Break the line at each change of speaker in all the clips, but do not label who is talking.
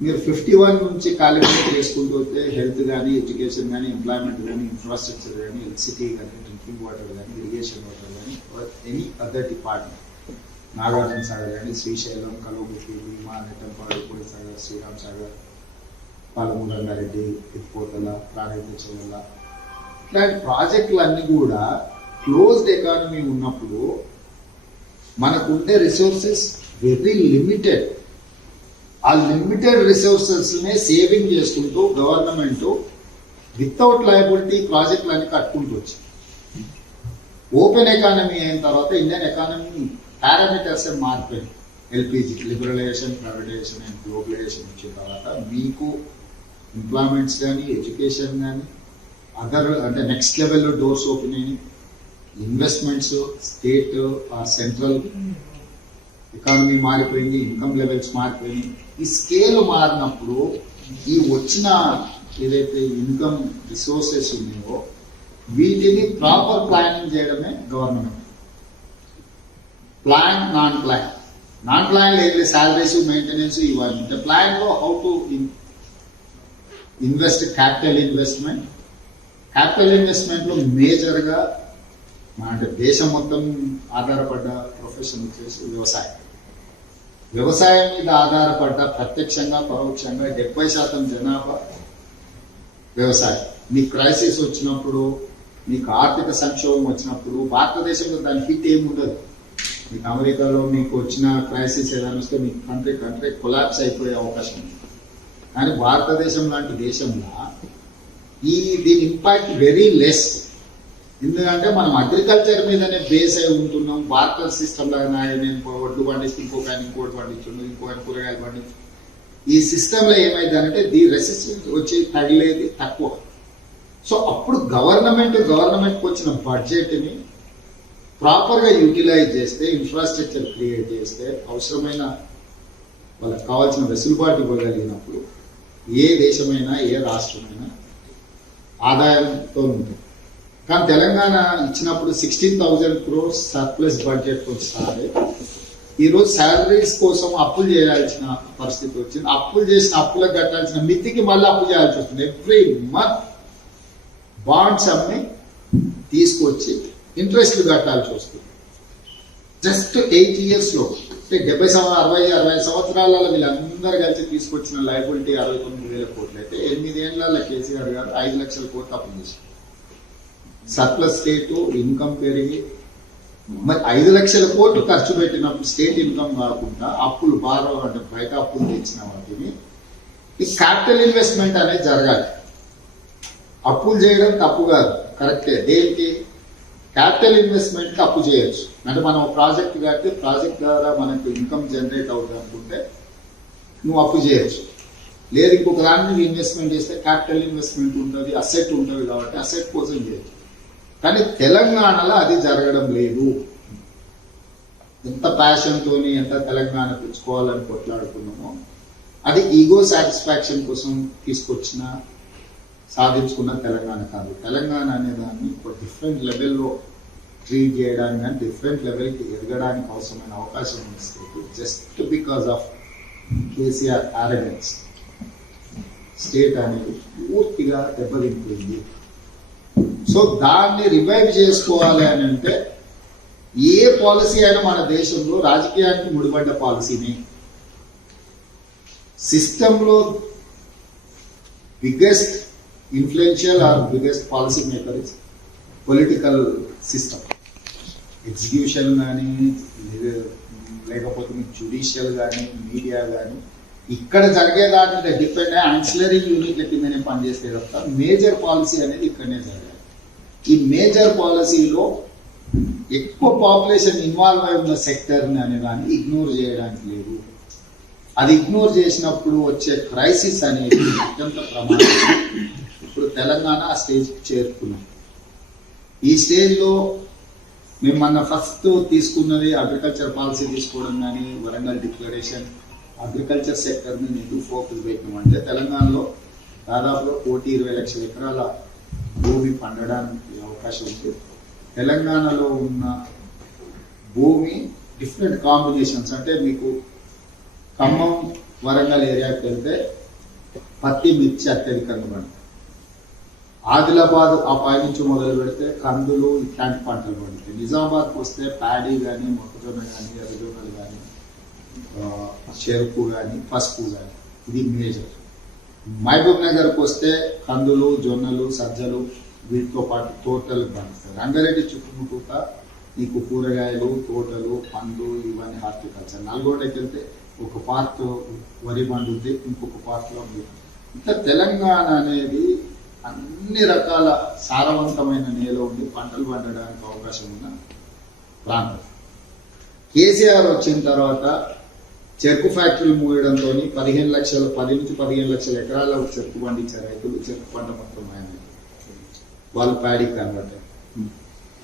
మీరు fifty one నుంచి calculate చేసుకుంటూ వస్తే హెల్త్ కానీ ఎడ్యుకేషన్ కానీ ఎంప్లాయ్మెంట్ కానీ ఇన్ఫ్రాస్ట్రక్చర్ కానీ ఎలక్ట్రిసిటీ కానీ డ్రింకింగ్ వాటర్ కానీ ఇరిగేషన్ వాటర్ కానీ any other department Nagarjuna Sagar కానీ శ్రీశైలం కలోగుట్టి భీమా నెట్టంపాడు కోడి సాగర్ శ్రీరామ్ సాగర్ పాలమూరు రంగారెడ్డి తిరుపోతల ప్రాణహిత ఇట్లాంటి ప్రాజెక్టులన్నీ కూడా క్లోజ్డ్ ఎకానమీ ఉన్నప్పుడు మనకు ఉండే రిసోర్సెస్ వెరీ లిమిటెడ్ ఆ లిమిటెడ్ రిసోర్సెస్ నే సేవింగ్ చేసుకుంటూ గవర్నమెంట్ వితౌట్ లయబిలిటీ ప్రాజెక్టులన్నీ కట్టుకుంటూ వచ్చింది. ఓపెన్ ఎకానమీ అయిన తర్వాత ఇండియన్ ఎకానమీ పారామీటర్స్ మారిపోయింది LPG liberalisation privatisation and globalisation వచ్చిన తర్వాత మీకు ఎంప్లాయ్మెంట్స్ కానీ ఎడ్యుకేషన్ కానీ అదర్ అంటే నెక్స్ట్ లెవెల్లో డోర్స్ ఓపెన్ అయినాయి. Investments state or central economy మారిపోయింది ఇన్కమ్ లెవెల్స్ మారిపోయింది. ఈ స్కేల్ మారినప్పుడు ఈ వచ్చిన ఏదైతే ఇన్కమ్ రిసోర్సెస్ ఉన్నాయో వీటిని ప్రాపర్ ప్లానింగ్ చేయడమే government plan non plan non plan లేదు శాలరీస్ మెయింటెనెన్స్ ఇవన్నీ ప్లాన్లో how to invest capital investment capital ఇన్వెస్ట్మెంట్లో మేజర్గా మన అంటే దేశం మొత్తం ఆధారపడ్డ ప్రొఫెషన్ వచ్చేసి వ్యవసాయం. వ్యవసాయం మీద ఆధారపడ్డ ప్రత్యక్షంగా పరోక్షంగా డెబ్బై శాతం జనాభా వ్యవసాయం. మీ క్రైసిస్ వచ్చినప్పుడు మీకు ఆర్థిక సంక్షోభం వచ్చినప్పుడు భారతదేశంలో దాని హిట్ ఏమి ఉండదు. మీకు అమెరికాలో మీకు వచ్చిన క్రైసిస్ ఏదైనా వస్తే మీ కంట్రీ కంట్రీ కొలాప్స్ అయిపోయే అవకాశం ఉంది. కానీ భారతదేశం లాంటి దేశంలో ఈ దీని ఇంపాక్ట్ వెరీ లెస్ ఎందుకంటే మనం అగ్రికల్చర్ మీదనే బేస్ అయి ఉంటున్నాం. బార్టర్ సిస్టమ్ లాగా నేను వడ్లు పండిస్తే ఇంకొక ఆయన ఇంకోటి పండించుండు ఇంకో ఆయన కూరగాయలు పండించు ఈ సిస్టంలో ఏమైందంటే ది రెసిస్టెన్స్ వచ్చి తగిలేది తక్కువ. సో అప్పుడు గవర్నమెంట్ గవర్నమెంట్కి వచ్చిన బడ్జెట్ని ప్రాపర్గా యూటిలైజ్ చేస్తే ఇన్ఫ్రాస్ట్రక్చర్ క్రియేట్ చేస్తే అవసరమైన వాళ్ళకి కావాల్సిన వెసులుబాటు ఇవ్వగలిగినప్పుడు ఏ దేశమైనా ఏ రాష్ట్రమైనా ఆదాయంతో ఉంటుంది. కానీ తెలంగాణ ఇచ్చినప్పుడు sixteen thousand crores surplus budget వస్తుంది ఈరోజు శాలరీస్ కోసం అప్పులు చేయాల్సిన పరిస్థితి వచ్చింది. అప్పులు చేసిన అప్పులకు కట్టాల్సిన మితికి మళ్ళీ అప్పు చేయాల్సి వస్తుంది. ఎవ్రీ మంత్ బాండ్స్ అమ్మి తీసుకొచ్చి ఇంట్రెస్ట్లు కట్టాల్సి వస్తుంది. జస్ట్ ఎయిట్ ఇయర్స్లో అంటే డెబ్బై సంవ అరవై అరవై సంవత్సరాలలో వీళ్ళందరూ కలిసి తీసుకొచ్చిన లైబిలిటీ అరవై తొమ్మిది వేల కోట్లు. అయితే ఎనిమిదేళ్ళలో కేసీఆర్ గారు ఐదు లక్షల కోట్లు అప్పు చేశారు. సర్ప్లస్ స్టేట్ ఇన్కమ్ పెరిగి మరి ఐదు లక్షల కోట్లు ఖర్చు పెట్టినప్పుడు స్టేట్ ఇన్కమ్ కాకుండా అప్పులు బారో అంటే బయట అప్పులు తెచ్చిన వాటిని ఈ క్యాపిటల్ ఇన్వెస్ట్మెంట్ అనేది జరగాలి. అప్పులు చేయడం తప్పు కాదు. కరెక్టే దేనికి? క్యాపిటల్ ఇన్వెస్ట్మెంట్కి అప్పు చేయొచ్చు. అంటే మనం ప్రాజెక్ట్ కడితే ప్రాజెక్ట్ ద్వారా మనకు ఇన్కమ్ జనరేట్ అవుతుంది అనుకుంటే నువ్వు అప్పు చేయొచ్చు. లేదు ఇంకొక దాన్ని ఇన్వెస్ట్మెంట్ చేస్తే క్యాపిటల్ ఇన్వెస్ట్మెంట్ ఉంటుంది అసెట్ ఉంటుంది కాబట్టి అసెట్ కోసం చేయొచ్చు. కానీ తెలంగాణలో అది జరగడం లేదు. ఎంత ప్యాషన్తో ఎంత తెలంగాణ తెచ్చుకోవాలని కొట్లాడుకున్నామో అది ఈగో సాటిస్ఫాక్షన్ కోసం తీసుకొచ్చిన సాధించుకున్న తెలంగాణ కాదు. తెలంగాణ అనే దాన్ని ఒక డిఫరెంట్ లెవెల్లో ట్రీట్ చేయడానికి కానీ డిఫరెంట్ లెవెల్కి ఎదగడానికి అవసరమైన అవకాశం ఉంది just because of KCR arrogance state అనేది పూర్తిగా దెబ్బతింటుంది. సో దాన్ని రివైవ్ చేసుకోవాలి అని అంటే ఏ పాలసీ అయినా మన దేశంలో రాజకీయానికి ముడిపడ్డ పాలసీని సిస్టంలో biggest influential or biggest policy maker is political system execution కానీ లేకపోతే మీకు జ్యుడిషియల్ కానీ మీడియా కానీ ఇక్కడ జరిగే దాని డిపెండ్ అయ్యి ఆన్సిలరీ యూనిట్ల కిందనే పనిచేస్తే తప్ప మేజర్ పాలసీ అనేది ఇక్కడనే జరిగింది ఈ మేజర్ పాలసీలో ఎక్కువ పాపులేషన్ ఇన్వాల్వ్ అయి ఉన్న సెక్టర్ని అనే దాన్ని ఇగ్నోర్ చేయడానికి లేదు. అది ఇగ్నోర్ చేసినప్పుడు వచ్చే క్రైసిస్ అనేది అత్యంత ప్రమాదం ఇప్పుడు తెలంగాణ ఆ స్టేజ్కి చేరుకున్నాం. ఈ స్టేజ్లో మేము ఫస్ట్ తీసుకున్నది అగ్రికల్చర్ పాలసీ తీసుకోవడం కానీ వరంగల్ డిక్లరేషన్ అగ్రికల్చర్ సెక్టర్ని నేను ఎందుకు ఫోకస్ పెట్టినామంటే తెలంగాణలో దాదాపు కోటి ఇరవై లక్షల ఎకరాల భూమి పండడానికి అవకాశం ఉంది. తెలంగాణలో ఉన్న భూమి డిఫరెంట్ కాంబినేషన్స్. అంటే మీకు ఖమ్మం వరంగల్ ఏరియాకి వెళ్తే పత్తి మిర్చి అత్యధికంగా పండుతాయి. ఆదిలాబాద్ ఆ పై నుంచి మొదలు పెడితే కందులు ఇట్లాంటి పంటలు పండుతాయి. నిజామాబాద్కి వస్తే ప్యాడీ కానీ మొక్కజొన్న కానీ ఎర్రజొన్నలు కానీ చెరుకు కానీ పసుపు కానీ ఇది మేజర్. మహబూబ్ నగర్కి వస్తే కందులు జొన్నలు సజ్జలు వీటితో పాటు తోటలు పండుతాయి రంగారెడ్డి చుట్టుముట్టుక నీకు కూరగాయలు తోటలు పండ్లు ఇవన్నీ హార్టికల్చర్. నల్గొండకి వెళ్తే ఒక పార్ట్ వరి పండుద్ది ఇంకొక పార్ట్లో ఇట్లా తెలంగాణ అనేది అన్ని రకాల సారవంతమైన నేల ఉండి పంటలు పండడానికి అవకాశం ఉన్న ప్రాంతం. కేసీఆర్ వచ్చిన తర్వాత చెరుకు ఫ్యాక్టరీలు మూయడంతో పదిహేను లక్షలు పది నుంచి పదిహేను లక్షల ఎకరాల చెరుకు పండించే రైతులు. చెరుకు పంట మొత్తం ఆయన వాళ్ళు ప్యాడీ కన్వర్ట్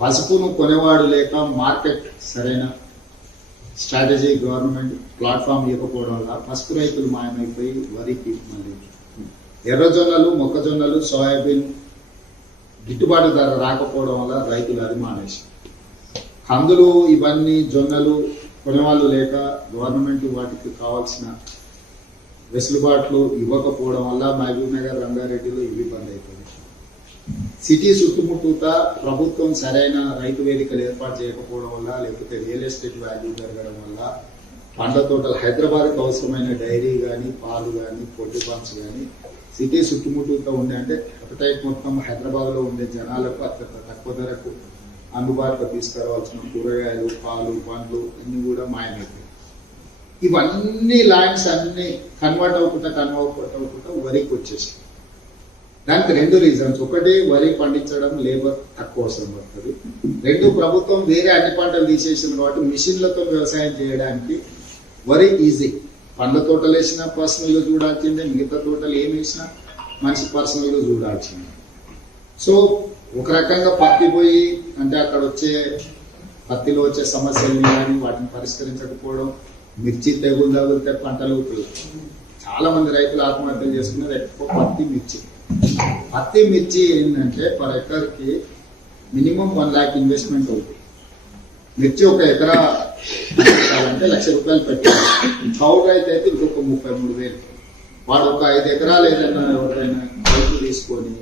పసుపును కొనేవాడు లేక మార్కెట్ సరైన స్ట్రాటజీ గవర్నమెంట్ ప్లాట్ఫామ్ ఇవ్వకపోవడం వల్ల పసుపు రైతులు మాయమైపోయి వరికి మళ్ళీ ఎర్రజొన్నలు మొక్కజొన్నలు సోయాబీన్ గిట్టుబాటు ధర రాకపోవడం వల్ల రైతులు అది మానేసి కందులు ఇవన్నీ జొన్నలు కొనేవాళ్ళు లేక గవర్నమెంట్ వాటికి కావాల్సిన వెసులుబాట్లు ఇవ్వకపోవడం వల్ల మహబూబ్ నగర్ రంగారెడ్డిలో ఇవి బంద్ అయిపోయింది. సిటీ చుట్టుముట్టూత ప్రభుత్వం సరైన రైతు వేదికలు ఏర్పాటు చేయకపోవడం వల్ల లేకపోతే రియల్ ఎస్టేట్ వాల్యూ పెరగడం వల్ల పండ్ల తోటలు హైదరాబాద్కి అవసరమైన డైరీ కానీ పాలు కానీ పొట్టి ఫార్మ్స్ కానీ సిటీ చుట్టుముట్టూతో ఉండే అంటే హెపటైట్ మొత్తం హైదరాబాద్లో ఉండే జనాలకు అత్యంత తక్కువ ధరకు అందుబాటులో తీసుకురావాల్సిన కూరగాయలు పాలు పండ్లు అన్ని కూడా మాయమైపోయాయి. ఇవన్నీ ల్యాండ్స్ అన్ని కన్వర్ట్ అవ్వకుండా కన్వర్ట్ అవ్వకుండా వరికి వచ్చేసాయి. దానికి రెండు రీజన్స్. ఒకటి వరి పండించడం లేబర్ తక్కువ అవసరం పడుతుంది. రెండు ప్రభుత్వం వేరే అన్ని పంటలు తీసేసింది కాబట్టి మిషన్లతో వ్యవసాయం చేయడానికి వరి ఈజీ. పండ్ల తోటలు వేసినా పర్సనల్గా చూడాల్సిందే మిగతా తోటలు ఏమి వేసినా మనిషి పర్సనల్గా చూడాల్సిందే. సో ఒక రకంగా పత్తి పోయి అంటే అక్కడ వచ్చే పత్తిలో వచ్చే సమస్యల్ని కానీ వాటిని పరిష్కరించకపోవడం మిర్చి తెగులు తగిలితే పంటలు చాలా మంది రైతులు ఆత్మహత్యలు చేసుకునేది ఎక్కువ పత్తి మిర్చి. పత్తి మిర్చి ఏంటంటే పర్ ఎకర్కి మినిమం వన్ ల్యాక్ ఇన్వెస్ట్మెంట్ అవుతుంది. మిర్చి ఒక ఎకరా అంటే లక్ష రూపాయలు పెట్టాలి. కౌలు రైతు అయితే ఇంకొక ముప్పై మూడు వేలు. వాడు ఒక ఐదు ఎకరాలు ఏదైనా ఎవరైనా రైతు తీసుకొని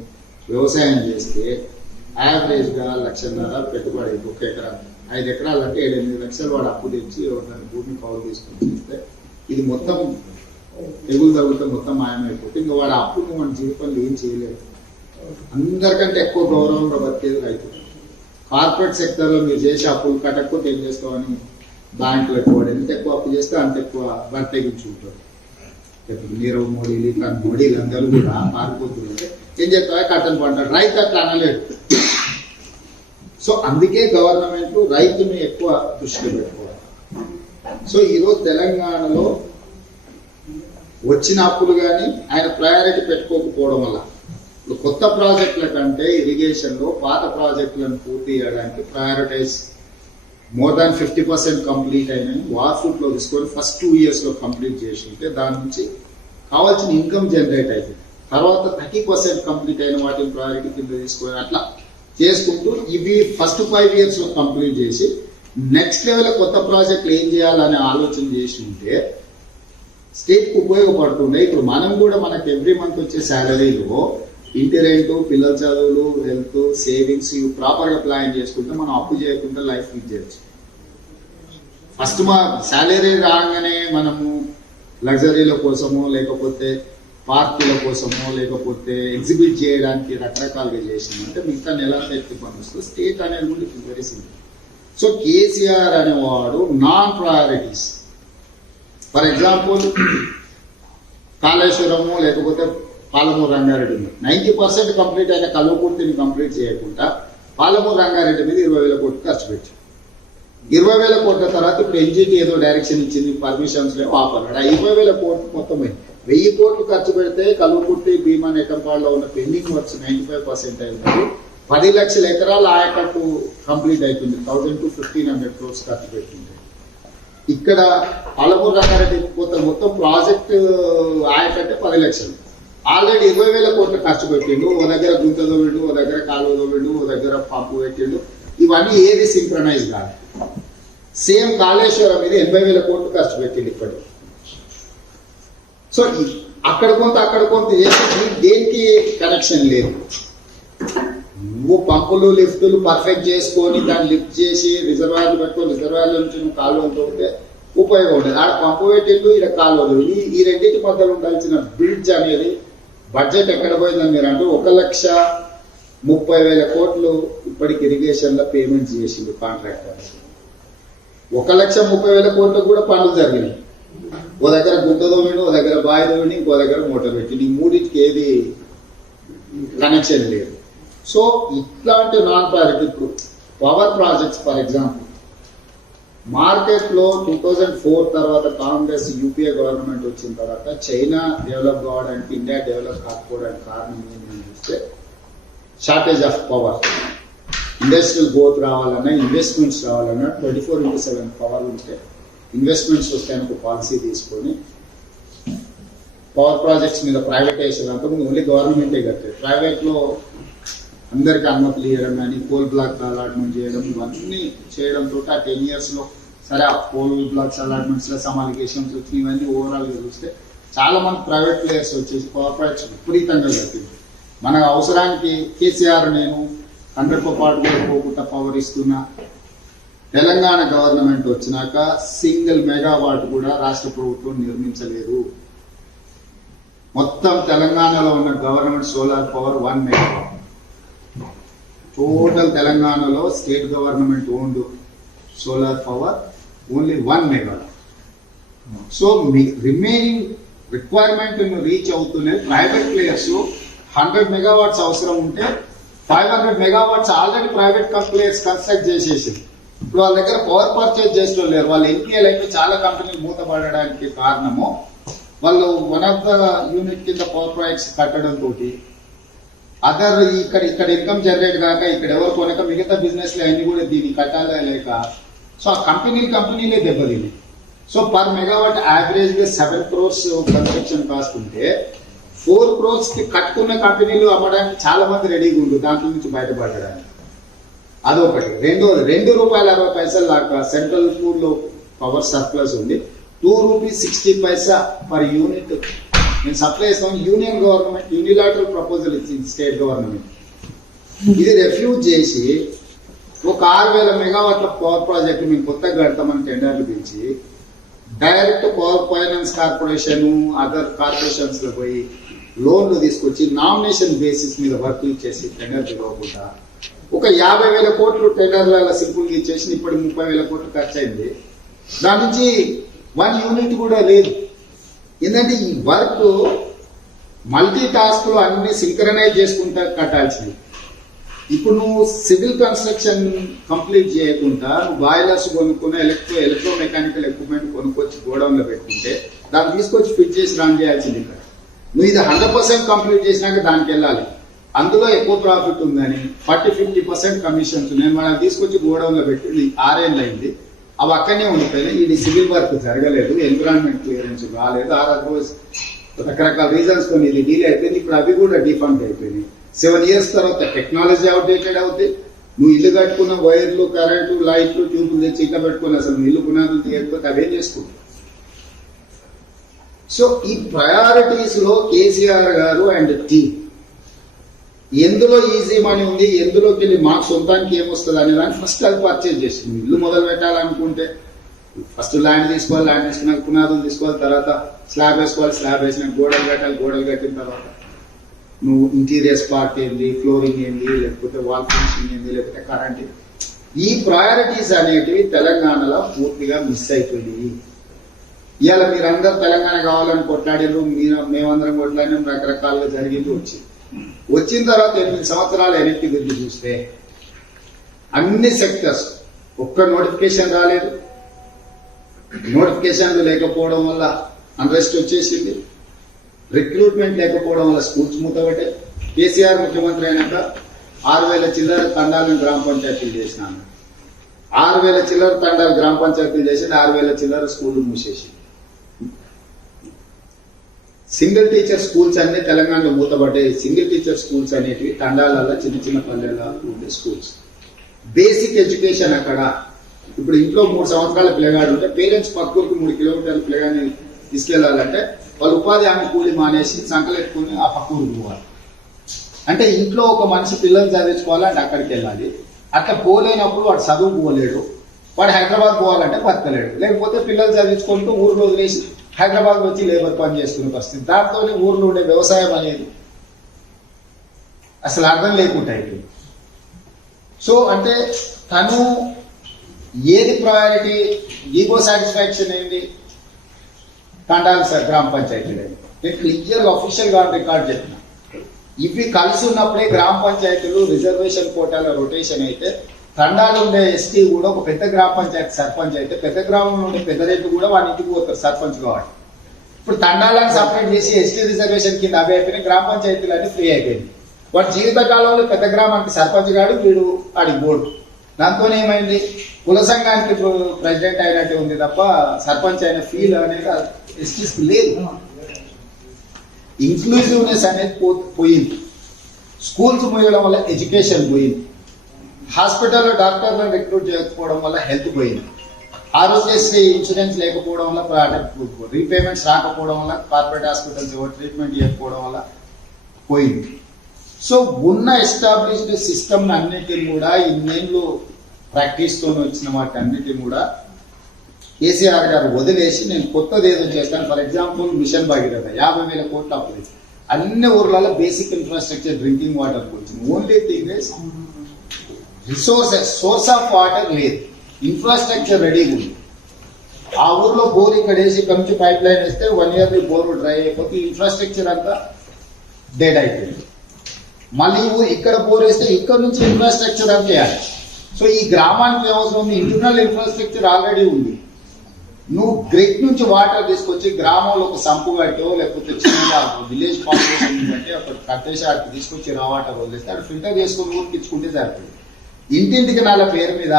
వ్యవసాయం చేస్తే యావరేజ్గా లక్షన్నర పెట్టుబడి ఒక ఎకరా. ఐదు ఎకరాలు అంటే ఏడు ఎనిమిది లక్షలు వాడు అప్పు తెచ్చి ఎవరినైనా భూమి కౌలు తీసుకొని చేస్తే ఇది మొత్తం తెగులు తగ్గితే మొత్తం మాయమైపోతే ఇంకా వాడు అప్పును మన జీవితంలో ఏం చేయలేదు. అందరికంటే ఎక్కువ గౌరవంగా బతికేది రైతు. కార్పొరేట్ సెక్టర్లో మీరు చేసే అప్పులు కట్టకపోతే ఏం చేస్తామని బ్యాంకులు ఎక్కువ ఎంత ఎక్కువ అప్పు చేస్తే అంత ఎక్కువ బట్టగించుకుంటారు ఇప్పుడు నీరవ్ మోడీలు ఇట్లా మోడీలు అందరూ కూడా మారిపోతుంటే ఏం చెప్తావా కట్టని పంట రైతు అట్లా అనలేదు సో అందుకే గవర్నమెంట్ రైతుని ఎక్కువ దృష్టిలో పెట్టుకోవాలి. సో ఈరోజు తెలంగాణలో వచ్చిన అప్పులు కానీ ఆయన ప్రయారిటీ పెట్టుకోకపోవడం వల్ల ఇప్పుడు కొత్త ప్రాజెక్టుల కంటే ఇరిగేషన్లో పాత ప్రాజెక్టులను పూర్తి చేయడానికి prioritise more than fifty percent complete అయినాయి. వార్ఫుట్లో తీసుకొని ఫస్ట్ టూ ఇయర్స్లో కంప్లీట్ చేసి ఉంటే దాని నుంచి కావాల్సిన ఇన్కమ్ జనరేట్ అవుతుంది తర్వాత థర్టీ పర్సెంట్ కంప్లీట్ అయిన వాటిని ప్రయారిటీ కింద తీసుకొని అట్లా చేసుకుంటూ ఇవి ఫస్ట్ ఫైవ్ ఇయర్స్లో కంప్లీట్ చేసి నెక్స్ట్ లెవెల్ కొత్త ప్రాజెక్టులు ఏం చేయాలనే ఆలోచన చేసి ఉంటే స్టేట్కు ఉపయోగపడుతుండే ఇప్పుడు మనం కూడా మనకి ఎవ్రీ మంత్ వచ్చే శాలరీలో ఇంటి రెంట్ పిల్లల చదువులు హెల్త్ సేవింగ్స్ ఇవి ప్రాపర్గా ప్లాన్ చేసుకుంటే మనం అప్పు చేయకుండా లైఫ్ లీడ్ చేయొచ్చు. ఫస్ట్ మా శాలరీ రాగానే మనము లగ్జరీల కోసము లేకపోతే పార్కుల కోసమో లేకపోతే ఎగ్జిబిట్ చేయడానికి రకరకాలుగా చేసిందంటే మిగతా నెల ఎత్తి పనిస్తూ స్టేట్ అనేది కూడా it very simple so KCR అనేవాడు non priorities. For example Kaleshwaram లేకపోతే పాలమూరు రంగారెడ్డి ఉంది. నైంటీ పర్సెంట్ కంప్లీట్ అయిన కల్వకుర్తిని కంప్లీట్ చేయకుండా పాలమూరు రంగారెడ్డి మీద ఇరవై వేల కోట్లు ఖర్చు పెట్టారు. ఇరవై వేల కోట్ల తర్వాత ఇప్పుడు ఎన్జిటి ఏదో డైరెక్షన్ ఇచ్చింది పర్మిషన్స్ లేవు ఆపన్నాడు ఆ ఇరవై వేల కోట్లు మొత్తం అయింది వెయ్యి కోట్లు ఖర్చు పెడితే కలువకుర్తి భీమా నెకంపాడులో ఉన్న pending works ninety five percent అయింది పది లక్షల ఎకరాల ఆయకట్టు కంప్లీట్ అవుతుంది thousand to fifteen hundred crores ఖర్చు పెట్టింది. ఇక్కడ పాలమూరు రంగారెడ్డి పోతే మొత్తం ప్రాజెక్ట్ ఆయకట్టే పది లక్షలు. ఆల్రెడీ ఇరవై వేల కోట్లు ఖర్చు పెట్టిండు. ఓ దగ్గర గుంత దోవిండు ఓ దగ్గర కాలువ దోవిండు ఓ దగ్గర పంపు పెట్టిండు. ఇవన్నీ ఏది సింక్రనైజ్ కాదు. సేమ్ కాళేశ్వరం మీద ఎనభై వేల కోట్లు ఖర్చు పెట్టిండు ఇప్పటికి. సో అక్కడ కొంత అక్కడ కొంత చేసి దేనికి కనెక్షన్ లేదు. నువ్వు పంపులు లిఫ్టులు పర్ఫెక్ట్ చేసుకొని దాన్ని లిఫ్ట్ చేసి రిజర్వాయర్లు పెట్టుకో రిజర్వాయర్ల నుంచి నువ్వు కాలువలు తోడితే ఉపయోగం ఉండదు. ఆడ పంపు పెట్టిండు ఇక్కడ కాలువలు ఈ ఈ రెండింటి మధ్యలో ఉండాల్సిన బ్రిడ్జ్ అనేది బడ్జెట్ ఎక్కడ పోయిందని మీరు అంటే ఒక లక్ష ముప్పై వేల కోట్లు ఇప్పటికి ఇరిగేషన్లో పేమెంట్ చేసిండు కాంట్రాక్టర్స్ ఒక లక్ష ముప్పై వేల కోట్లకు కూడా పనులు జరిగినాయి. ఓ దగ్గర గుంట దోమిండు ఓ దగ్గర బావి దోమిండి ఇంకో దగ్గర మోటార్ పెట్టిండు ఈ మూడింటికి ఏది కనెక్షన్ లేదు. సో ఇట్లాంటి నాన్ ప్రాజెక్ట్ ఇప్పుడు పవర్ ప్రాజెక్ట్స్ ఫర్ ఎగ్జాంపుల్ మార్కెట్లో టూ థౌజండ్ ఫోర్ తర్వాత కాంగ్రెస్ యూపీఏ గవర్నమెంట్ వచ్చిన తర్వాత చైనా డెవలప్ కావడానికి ఇండియా డెవలప్ కాకపోవడానికి కారణం ఏంటని చూస్తే shortage of power industrial growth రావాలన్నా ఇన్వెస్ట్మెంట్స్ రావాలన్నా twenty four into seven power ఉంటే ఇన్వెస్ట్మెంట్స్ వస్తాయని ఒక పాలసీ తీసుకొని పవర్ ప్రాజెక్ట్స్ మీద ప్రైవేటైజేషన్ అంతకుముందు ఓన్లీ గవర్నమెంటే కట్టారు ప్రైవేట్లో అందరికి అనుమతులు ఇవ్వడం కానీ కోల్ బ్లాక్ అలాట్మెంట్ చేయడం ఇవన్నీ చేయడంతో ఆ టెన్ ఇయర్స్లో సరే ఆ కోల్ బ్లాక్స్ అలాట్మెంట్స్ సమాలికేషన్స్ వచ్చి ఇవన్నీ ఓవరాల్గా చూస్తే చాలా మంది ప్రైవేట్ ప్లేయర్స్ వచ్చేసి పవర్ ప్రాజెక్ట్స్ విపరీతంగా కట్టింది మన అవసరానికి కేసీఆర్ నేను హండ్రెడ్ పాటు పోకుండా పవర్ ఇస్తున్నా తెలంగాణ గవర్నమెంట్ వచ్చినాక సింగిల్ మెగావాట్ కూడా రాష్ట్ర ప్రభుత్వం నిర్మించలేదు. మొత్తం తెలంగాణలో ఉన్న government solar power one megawatt. Total తెలంగాణలో state government owned solar power only one megawatt. So మీ రిమైనింగ్ రిక్వైర్మెంట్ రీచ్ అవుతూనే ప్రైవేట్ ప్లేయర్స్ హండ్రెడ్ మెగావాట్స్ అవసరం ఉంటే five hundred megawatts already private players construct చేసేసింది వాళ్ళ దగ్గర పవర్ పర్చేజ్ చేసిన లేరు. వాళ్ళు ఎన్పిఎల్ అయితే చాలా కంపెనీలు మూతపడడానికి కారణము వాళ్ళు వన్ ఆఫ్ ద యూనిట్ కింద పవర్ ప్రాజెక్ట్స్ కట్టడం తోటి అదర్ ఇక్కడ ఇక్కడ ఇన్కమ్ జనరేట్ కాక ఇక్కడ ఎవరు కొనక మిగతా బిజినెస్ అన్ని కూడా దీన్ని కట్టాలా లేక సో ఆ కంపెనీ కంపెనీలే దెబ్బతిని. సో పర్ మెగావాట్ యావరేజ్గా సెవెన్ క్రోర్స్ కన్స్ట్రక్షన్ కాస్ట్ ఉంటే ఫోర్ క్రోర్స్కి కట్టుకున్న కంపెనీలు అమ్మడానికి చాలా మంది రెడీగా ఉండు దాంట్లో నుంచి బయటపడడానికి. అదొకటి. రెండోది రెండు రూపాయల అరవై పైసలు దాకా సెంట్రల్ పూల్లో పవర్ సర్ప్లస్ ఉంది. Two rupees sixty paisa per unit. మేము సప్లై చేస్తాం యూనియన్ గవర్నమెంట్ యూనిలాటరల్ ప్రపోజల్ ఇచ్చింది స్టేట్ గవర్నమెంట్. ఇది రెఫ్యూజ్ చేసి ఒక ఆరు వేల మెగావాట్ల పవర్ ప్రాజెక్ట్ మేము కొత్తగా కడతామని టెండర్లు పిలిచి direct power finance corporation other కార్పొరేషన్స్లో పోయి లోన్లు తీసుకొచ్చి నామినేషన్ బేసిస్ మీద వర్క్ ఇచ్చేసి టెండర్ పిలవకుండా ఒక యాభై వేల కోట్లు టెండర్ల సింపుల్గా ఇచ్చేసి ఇప్పుడు ముప్పై వేల కోట్లు ఖర్చు అయింది దాని నుంచి వన్ యూనిట్ కూడా లేదు. ఏంటంటే ఈ వర్క్ మల్టీ టాస్క్లు అన్ని సింక్రనైజ్ చేసుకుంటా కట్టాల్సింది. ఇప్పుడు నువ్వు సివిల్ కన్స్ట్రక్షన్ కంప్లీట్ చేయకుండా నువ్వు బాయిలర్స్ కొనుక్కున్న ఎలక్ట్రో ఎలక్ట్రో మెకానికల్ ఎక్విప్మెంట్ కొనుక్కొచ్చి గోడౌన్లో పెట్టుకుంటే దాన్ని తీసుకొచ్చి ఫిట్ చేసి రన్ చేయాల్సింది ఇక్కడ. నువ్వు ఇది హండ్రెడ్ పర్సెంట్ కంప్లీట్ చేసినాక దానికి వెళ్ళాలి అందులో ఎక్కువ ప్రాఫిట్ ఉందని ఫార్టీ ఫిఫ్టీ పర్సెంట్ కమిషన్స్ నేను మనం తీసుకొచ్చి గోడౌన్లో పెట్టింది పెట్టి ఆరేళ్ళు అయింది. అవి అక్కడనే ఉండిపోయినాయి. ఇది సివిల్ వర్క్ జరగలేదు ఎన్విరాన్మెంట్ క్లియరెన్స్ రాలేదు. ఆ రోజు రకరకాల రీజన్స్ కొన్ని ఇది డీల్ అయిపోయింది. ఇప్పుడు అవి కూడా డిఫండ్ అయిపోయినాయి. సెవెన్ ఇయర్స్ తర్వాత టెక్నాలజీ అవుట్డేటెడ్ అవుతాయి నువ్వు ఇల్లు కట్టుకున్న వైర్లు కరెంటు లైట్లు ట్యూబ్లు తెచ్చి ఇట్లా పెట్టుకుని అసలు నువ్వు ఇల్లు పునాదులు తీయకపోతే అవేం చేసుకుంటావు? సో ఈ ప్రయారిటీస్లో కేసీఆర్ గారు అండ్ టీమ్ ఎందులో ఈజీ మనీ ఉంది ఎందులోకి వెళ్ళి మాకు సొంతానికి ఏమొస్తుంది అనే దాన్ని ఫస్ట్ అది పర్చేజ్ చేస్తుంది ఇల్లు మొదలు పెట్టాలనుకుంటే ఫస్ట్ ల్యాండ్ తీసుకోవాలి ల్యాండ్ తీసుకున్నాక పునాదులు తీసుకోవాలి తర్వాత స్లాబ్ వేసుకోవాలి స్లాబ్ వేసిన గోడలు కట్టాలి గోడలు కట్టిన తర్వాత నువ్వు ఇంటీరియర్స్ పార్ట్ ఏంది ఫ్లోరింగ్ ఏంది లేకపోతే వాల్ ఫినిషింగ్ ఏంది లేకపోతే కరెంట్ ఈ ప్రయారిటీస్ అనేటివి తెలంగాణలో పూర్తిగా మిస్ అయిపోయి ఇవాళ మీరందరూ తెలంగాణ కావాలని కొట్లాడారు మీరు మేమందరం కొట్లాడినాం రకరకాలుగా జరిగింది వచ్చింది వచ్చిన తర్వాత ఎనిమిది సంవత్సరాలు వెనక్కి తిరిగి చూస్తే అన్ని సెక్టర్స్ ఒక్క నోటిఫికేషన్ రాలేదు. నోటిఫికేషన్లు లేకపోవడం వల్ల అన్రెస్ట్ వచ్చేసింది. రిక్రూట్మెంట్ లేకపోవడం వల్ల స్కూల్స్ మూతబట్టే కేసీఆర్ ముఖ్యమంత్రి అయినాక ఆరు వేల చిల్లర తండాలను గ్రామ పంచాయతీలు చేసినాను. ఆరు వేల చిల్లర తండాలు గ్రామ పంచాయతీలు చేసి ఆరు వేల చిల్లర స్కూళ్ళు మూసేసింది. సింగిల్ టీచర్ స్కూల్స్ అన్ని తెలంగాణలో మూతబడ్డాయి సింగిల్ టీచర్ స్కూల్స్ అనేటివి తండాలలో చిన్న చిన్న పల్లెల్లో ఉండే స్కూల్స్ బేసిక్ ఎడ్యుకేషన్ అక్కడ. ఇప్పుడు ఇంట్లో మూడు సంవత్సరాల పిల్లగాడు ఉంటే పేరెంట్స్ పక్కూరికి మూడు కిలోమీటర్ల పిల్లగాడిని తీసుకెళ్ళాలంటే వాళ్ళు ఉపాధి హామీ కూలి మానేసి సంకలెట్టుకుని ఆ పక్కూరు పోవాలి. అంటే ఇంట్లో ఒక మనిషి పిల్లలు చదివించుకోవాలంటే అక్కడికి వెళ్ళాలి. అట్లా పోలేనప్పుడు వాడు చదువు పోలేడు. వాడు హైదరాబాద్ పోవాలంటే బతకలేడు. లేకపోతే పిల్లలు చదివించుకుంటూ ఊర్లో వదిలేసి హైదరాబాద్ వచ్చి లేబర్ పని చేసుకునే పరిస్థితి దాంతోనే ఊర్లో ఉండే వ్యవసాయం అనేది అసలు అర్థం లేకుండా అయిపోయింది. సో అంటే తను ఏది ప్రయారిటీ ఈగో సాటిస్ఫాక్షన్ ఏంటి? తండాలి సార్ గ్రామ పంచాయతీ నేను క్లియర్గా అఫీషియల్గా రికార్డ్ చెప్పిన. ఇవి కలిసి ఉన్నప్పుడే గ్రామ పంచాయతీలు రిజర్వేషన్ కోటాల రొటేషన్ అయితే తండాలు ఉండే ఎస్టీ కూడా ఒక పెద్ద గ్రామ పంచాయతీ సర్పంచ్ అయితే పెద్ద గ్రామంలో ఉండే పెద్ద రైతు కూడా వాడి ఇంటికి పోతారు సర్పంచ్ కాబట్టి ఇప్పుడు తండాలను సపరేట్ చేసి ఎస్టీ రిజర్వేషన్ కింద అవి అయిపోయినాయి గ్రామ పంచాయతీలు ఫ్రీ అయిపోయింది వాడు జీవితకాలంలో పెద్ద గ్రామానికి సర్పంచ్ గాడు వీడు వాడి బోర్డు. దాంతో ఏమైంది? కుల సంఘానికి ప్రెసిడెంట్ అయినట్టు ఉంది తప్ప సర్పంచ్ అయిన ఫీల్ అనేది ఎస్టీస్కి లేదు. ఇంక్లూజివ్నెస్ అనేది పోయింది. స్కూల్స్ పోయడం వల్ల ఎడ్యుకేషన్ పోయింది. హాస్పిటల్లో డాక్టర్లను రిక్రూట్ చేయకపోవడం వల్ల హెల్త్ పోయింది. ఆరోగ్యశ్రీ ఇన్సూరెన్స్ లేకపోవడం వల్ల రీపేమెంట్స్ రాకపోవడం వల్ల కార్పొరేట్ హాస్పిటల్స్ ఎవరు ట్రీట్మెంట్ చేయకపోవడం వల్ల పోయింది. సో ఉన్న ఎస్టాబ్లిష్డ్ సిస్టమ్ అన్నిటిని కూడా ఇన్నేళ్ళు ప్రాక్టీస్తో వచ్చిన వాటి అన్నిటిని కూడా కేసీఆర్ గారు వదిలేసి నేను కొత్తది ఏదో చేస్తాను. ఫర్ ఎగ్జాంపుల్ మిషన్ భగీరథ యాభై వేల కోట్లు అప్పు అన్ని ఊర్లలో బేసిక్ ఇన్ఫ్రాస్ట్రక్చర్ డ్రింకింగ్ వాటర్ వచ్చింది. Only thing is resources source of water లేదు. ఇన్ఫ్రాస్ట్రక్చర్ రెడీగా ఉంది. ఆ ఊర్లో బోర్ ఇక్కడ వేసి ఇక్కడ పైప్ లైన్ వేస్తే వన్ ఇయర్ బోర్ డ్రై అయిపోతే ఇన్ఫ్రాస్ట్రక్చర్ అంతా డెడ్ అయిపోయింది. మళ్ళీ ఊరు ఇక్కడ బోర్ వేస్తే ఇక్కడ నుంచి ఇన్ఫ్రాస్ట్రక్చర్ అంతా చేయాలి. సో ఈ గ్రామానికి అవసరం ఇంటర్నల్ ఇన్ఫ్రాస్ట్రక్చర్ ఆల్రెడీ ఉంది. నువ్వు గ్రిడ్ నుంచి వాటర్ తీసుకొచ్చి గ్రామంలో ఒక సంపు కట్టో లేకపోతే చిన్నగా విలేజ్ పాపులేషన్ బట్టి అక్కడ కట్టేసి అక్కడ తీసుకొచ్చి రా వాటర్ వదిలేస్తే అక్కడ ఫిల్టర్ చేసుకుని ఊరికి ఇచ్చుకుంటే సరిపోతుంది. ఇంటింటికి నాళ్ళ పేరు మీద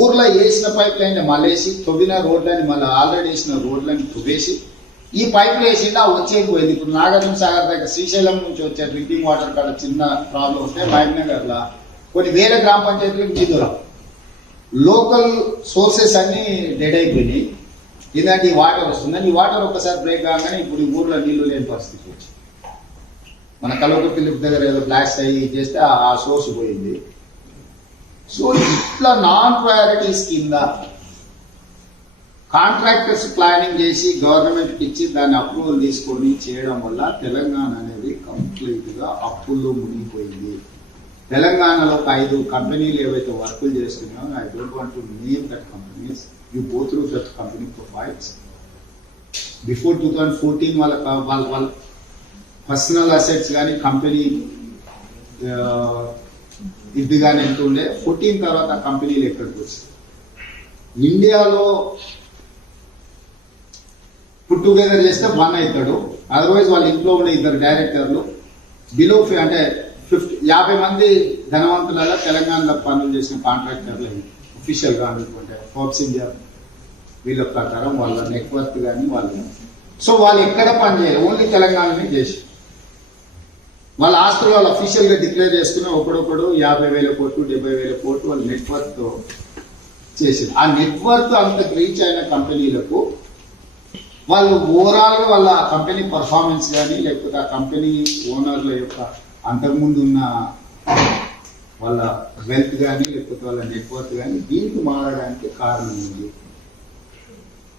ఊర్లో వేసిన పైప్ లైన్ మళ్ళేసి తొవ్విన రోడ్లని మళ్ళీ ఆల్రెడీ వేసిన రోడ్లని తువ్వేసి ఈ పైప్ వేసింది ఆ వచ్చేది పోయింది. ఇప్పుడు నాగార్జున సాగర్ దగ్గర శ్రీశైలం నుంచి వచ్చే డ్రింకింగ్ వాటర్ కాడ చిన్న ప్రాబ్లం వస్తే మహబూబ్నగర్లో కొన్ని వేల గ్రామ పంచాయతీలకు జిద్దురావు లోకల్ సోర్సెస్ అన్ని డెడ్ అయిపోయినాయి. ఇలాంటి వాటర్ వస్తుందని ఈ వాటర్ ఒక్కసారి బ్రేక్ కాగానే ఇప్పుడు ఈ ఊర్లో నీళ్ళు లేని పరిస్థితి వచ్చింది. మన కలవకుర్తి లిఫ్ట్ దగ్గర ఏదో బ్లాస్ట్ అయ్యి చేస్తే ఆ సోర్స్ పోయింది. సో ఇట్లా నాన్ ప్రయారిటీస్ కింద కాంట్రాక్టర్స్ ప్లానింగ్ చేసి గవర్నమెంట్కి ఇచ్చి దాన్ని అప్రూవల్ తీసుకొని చేయడం వల్ల తెలంగాణ అనేది కంప్లీట్గా అప్పుల్లో మునిగిపోయింది. తెలంగాణలో ఒక ఐదు కంపెనీలు ఏవైతే వర్కులు చేస్తున్నాయో I don't want to name that companies. You go through that company profiles. Before two thousand fourteen వాళ్ళ వాళ్ళ వాళ్ళ పర్సనల్ అసెట్స్ కానీ కంపెనీ ఇది కానీ పుట్టిన ఉండే ఫోర్టీన్ తర్వాత కంపెనీలు ఎక్కడికి వచ్చాయి? ఇండియాలో పుట్ టుగెదర్ చేస్తే వన్ అవుతాడు అదర్వైజ్ వాళ్ళ ఇంట్లో ఉండే ఇద్దరు డైరెక్టర్లు బిలో అంటే ఫిఫ్టీ యాభై మంది ధనవంతులలో తెలంగాణలో పనులు చేసిన కాంట్రాక్టర్లు అఫీషియల్గా అనుకుంటే ఫోర్బ్స్ ఇండియా వీళ్ళ ప్రకారం వాళ్ళ నెట్వర్క్ కానీ వాళ్ళు సో వాళ్ళు ఎక్కడ పని చేయరు ఓన్లీ తెలంగాణనే చేసి వాళ్ళ ఆస్తులు వాళ్ళు అఫీషియల్గా డిక్లేర్ చేసుకుని ఒకడొకడు యాభై వేల కోట్లు డెబ్బై వేల కోట్లు వాళ్ళ నెట్వర్క్ చేసింది. ఆ నెట్వర్క్ అంత రీచ్ అయిన కంపెనీలకు వాళ్ళు ఓవరాల్గా వాళ్ళ కంపెనీ పర్ఫార్మెన్స్ కానీ లేకపోతే ఆ కంపెనీ ఓనర్ల యొక్క అంతకుముందు ఉన్న వాళ్ళ వెల్త్ కానీ లేకపోతే వాళ్ళ నెట్వర్క్ కానీ దీనికి మారడానికి కారణం ఉంది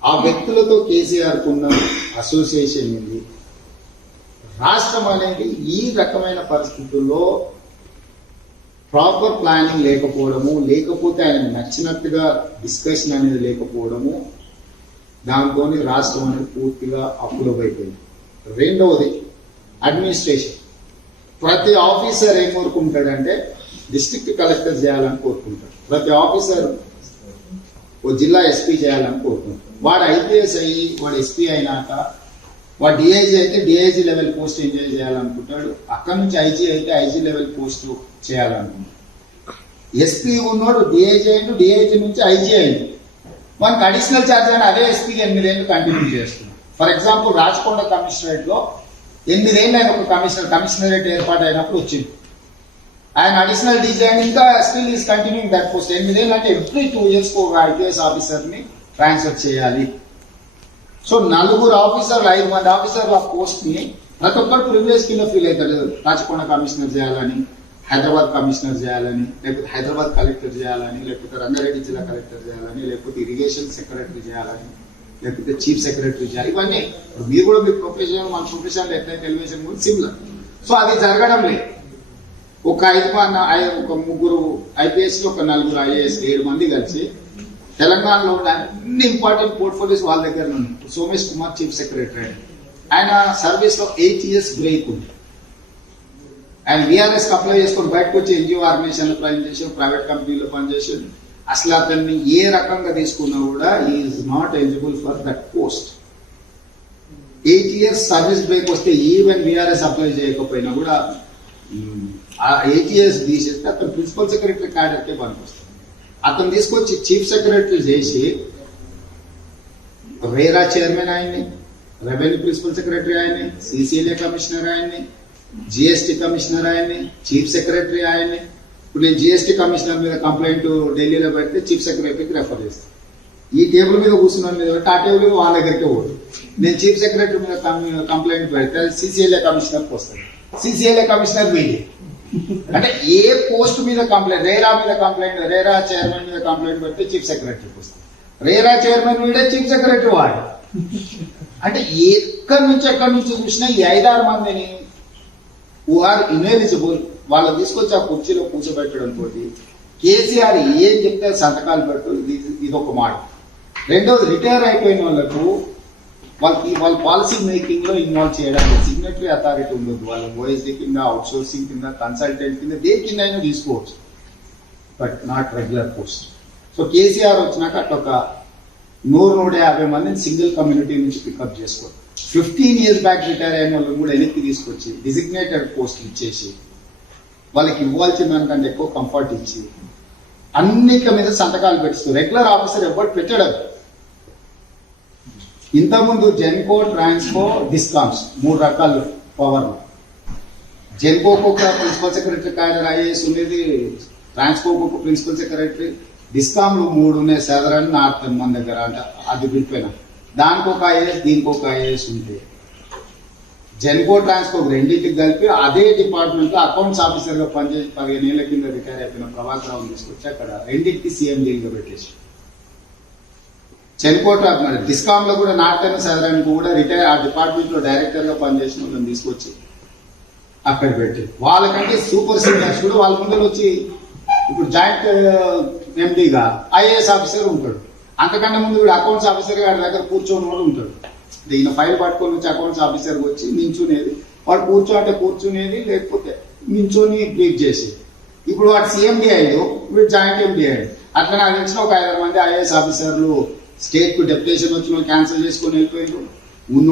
ఆ వ్యక్తులతో కేసీఆర్ కున్న అసోసియేషన్ ఉంది రాష్ట్రం అనేది ఈ రకమైన పరిస్థితుల్లో ప్రాపర్ ప్లానింగ్ లేకపోవడము లేకపోతే ఆయన నచ్చినట్టుగా డిస్కషన్ అనేది లేకపోవడము దాంతో రాష్ట్రం అనేది పూర్తిగా అప్పులవైపోయింది రెండవది అడ్మినిస్ట్రేషన్ ప్రతి ఆఫీసర్ ఏం కోరుకుంటాడంటే డిస్ట్రిక్ట్ కలెక్టర్ చేయాలని కోరుకుంటాడు. ప్రతి ఆఫీసర్ ఓ జిల్లా ఎస్పీ చేయాలని కోరుకుంటాడు. వాడు ఐపీఎస్ అయ్యి వాడు ఎస్పీ అయినాక వాడు డిఐజీ అయితే డిఐజీ లెవెల్ పోస్ట్ ఎంజాయ్ చేయాలనుకుంటాడు. అక్కడ నుంచి ఐజీ అయితే ఐజీ లెవెల్ పోస్ట్ చేయాలనుకుంటాడు. ఎస్పీ ఉన్నోడు డిఐజీ అయిండు డిఐజీ నుంచి ఐజీ అయిండు. మనకు అడిషనల్ ఛార్జ్ అని అదే ఎస్పీకి ఎనిమిదేళ్ళు కంటిన్యూ చేస్తున్నాం ఫర్ ఎగ్జాంపుల్ రాచకొండ కమిషనరేట్లో ఎనిమిది ఎనిమిదేళ్ళు ఆయన ఒక కమిషనర్ కమిషనరేట్ ఏర్పాటు అయినప్పుడు వచ్చింది ఆయన అడిషనల్ డిజైన్ ఇంకా still is continue that post ఎనిమిదేళ్ళు అంటే ఎవ్రీ టూ ఇయర్స్ ఒక ఐపీఎస్ ఆఫీసర్ని ట్రాన్స్ఫర్ చేయాలి. సో నలుగురు ఆఫీసర్లు ఐదు మంది ఆఫీసర్ల పోస్ట్ని ప్రతి ఒక్కరు ప్రివిలేజ్ కింద ఫీల్ అవుతాడు రాచకొండ కమిషనర్ చేయాలని హైదరాబాద్ కమిషనర్ చేయాలని లేకపోతే హైదరాబాద్ కలెక్టర్ చేయాలని లేకపోతే రంగారెడ్డి జిల్లా కలెక్టర్ చేయాలని లేకపోతే ఇరిగేషన్ సెక్రటరీ చేయాలని లేకపోతే చీఫ్ సెక్రటరీ చేయాలి. ఇవన్నీ ఇప్పుడు మీరు కూడా మీ ప్రొఫెషన్ మన ప్రొఫెషన్ ఎట్లయితే టెలివిజన్ కూడా సిమిలర్ సో అది జరగడం లేదు. ఒక ఐదు ఒక ముగ్గురు ఐపీఎస్ ఒక నలుగురు ఐఏఎస్ ఏడు మంది కలిసి తెలంగాణలో ఉన్న అన్ని ఇంపార్టెంట్ పోర్ట్ఫోలియోస్ వాళ్ళ దగ్గర ఉన్నాయి. సోమేష్ కుమార్ చీఫ్ సెక్రటరీ ఆయన సర్వీస్లో ఎయిట్ ఇయర్స్ బ్రేక్ ఉంది. ఆయన విఆర్ఎస్ అప్లై చేసుకొని బయటకు వచ్చి ఎన్జిఓ ఆర్గనైజేషన్లో పనిచేసాడు ప్రైవేట్ కంపెనీలో పనిచేసాడు అసలు అతన్ని ఏ రకంగా తీసుకున్నా కూడా is not eligible for that post eight years service break వస్తే ఈవెన్ బీఆర్ఎస్ అప్లై చేయకపోయినా కూడా ఆ ఎయిట్ ఇయర్స్ తీసేస్తే అతను ప్రిన్సిపల్ సెక్రటరీ క్యాడర్కే పనికొస్తుంది. అతను తీసుకొచ్చి చీఫ్ సెక్రటరీ చేసి రేరా చైర్మన్ ఆయన్ని రెవెన్యూ ప్రిన్సిపల్ సెక్రటరీ ఆయన్ని సిసిఎల్ఏ కమిషనర్ ఆయన్ని జిఎస్టీ కమిషనర్ ఆయన్ని చీఫ్ సెక్రటరీ ఆయన్ని. ఇప్పుడు నేను జిఎస్టి కమిషనర్ మీద కంప్లైంట్ ఢిల్లీలో పెడితే చీఫ్ సెక్రటరీకి రెఫర్ చేస్తాను ఈ టేబుల్ మీద కూర్చున్న మీద పెట్టి ఆ టేబుల్ వాళ్ళ దగ్గరికి పోదు. నేను చీఫ్ సెక్రటరీ మీద కంప్లైంట్ పెడితే సిసిఎల్ఏ కమిషనర్కి వస్తాను సిసిఎల్ఏ కమిషనర్ వీడి. అంటే ఏ పోస్ట్ మీద కంప్లైంట్ రేరా మీద కంప్లైంట్ రేరా చైర్మన్ మీద కంప్లైంట్ పెడితే చీఫ్ సెక్రటరీకి వస్తుంది. రేరా చైర్మన్ వీడే చీఫ్ సెక్రటరీ వాడు. అంటే ఎక్కడి నుంచి ఎక్కడి నుంచి చూసినా ఈ ఐదారు మందిని ఆర్ ఇన్ఎలిజిబుల్ వాళ్ళు తీసుకొచ్చి ఆ కుర్చీలో కూర్చోబెట్టడం తోటి కేసీఆర్ ఏం చెప్తే సంతకాలు పెట్టు ఇది ఇది ఒక మాట. రెండోది రిటైర్ అయిపోయిన వాళ్ళకు వాళ్ళకి వాళ్ళ పాలసీ మేకింగ్లో ఇన్వాల్వ్ చేయడానికి సిగ్నటరీ అథారిటీ ఉండదు వాళ్ళ ఓఎస్డీ కింద అవుట్ సోర్సింగ్ కింద కన్సల్టెంట్ కింద దేని కింద అయినా తీసుకోవచ్చు. But not regular post so KCR వచ్చినాక అట్లా ఒక నూరు నూట యాభై మందిని సింగిల్ కమ్యూనిటీ నుంచి పికప్ చేసుకోవచ్చు ఫిఫ్టీన్ ఇయర్స్ బ్యాక్ రిటైర్ అయిన వాళ్ళు కూడా వెనక్కి తీసుకొచ్చి డిజిగ్నేటెడ్ పోస్ట్ ఇచ్చేసి వాళ్ళకి ఇవ్వాల్సిన దానికంటే ఎక్కువ కంఫర్ట్ ఇచ్చి అన్నిటి మీద సంతకాలు పెట్టిస్తూ రెగ్యులర్ ఆఫీసర్ ఎవరు పెట్టడం? ఇంతకుముందు జెన్కో ట్రాన్స్కో డిస్కామ్స్ మూడు రకాలు పవర్ జెన్కోకు ఒక ప్రిన్సిపల్ సెక్రటరీ కార్యర్ ఐఏఎస్ ఉండేది ట్రాన్స్కోకు ఒక ప్రిన్సిపల్ సెక్రటరీ డిస్కామ్లు మూడు ఉన్నాయి సదరన్ నార్త్ మన దగ్గర అంటే అది విడిపోయినా. దానికి ఒక ఐఏఎస్ దీనికి ఒక ఐఏఎస్ ఉంటే జెన్కో ట్రాన్స్కో రెండింటికి కలిపి అదే డిపార్ట్మెంట్లో అకౌంట్స్ ఆఫీసర్గా పనిచేసి పదిహేను ఏళ్ళ కింద రిటైర్ అయిపోయిన ప్రభాకరావు తీసుకొచ్చి అక్కడ రెండింటికి సీఎం గా పెట్టేసి. చనిపోవటం మరి డిస్కామ్లో కూడా నాటకం చదవడానికి కూడా రిటైర్ ఆ డిపార్ట్మెంట్లో డైరెక్టర్గా పనిచేసిన వాళ్ళని తీసుకొచ్చి అక్కడ పెట్టి వాళ్ళకంటే సూపర్ సీనియర్స్ కూడా వాళ్ళ ముందర వచ్చి ఇప్పుడు జాయింట్ ఎండిగా ఐఏఎస్ ఆఫీసర్ ఉంటాడు. అంతకన్నా ముందు కూడా అకౌంట్స్ ఆఫీసర్ గారి దగ్గర కూర్చొని వాళ్ళు ఉంటాడు. అంటే ఈయన ఫైల్ పట్టుకొని వచ్చి అకౌంట్స్ ఆఫీసర్ వచ్చి నించునేది. వాడు కూర్చో అంటే కూర్చునేది లేకపోతే నించుని బ్రీఫ్ చేసి ఇప్పుడు వాడు సీఎండి అయ్యాడు వీడు జాయింట్ ఎండి అయ్యాడు. అట్లా నాకు తెలిసిన ఒక ఐదారు మంది ఐఏఎస్ ఆఫీసర్లు స్టేట్కు డెప్యుటేషన్ వచ్చిన క్యాన్సిల్ చేసుకొని వెళ్ళిపోయారు ఉన్న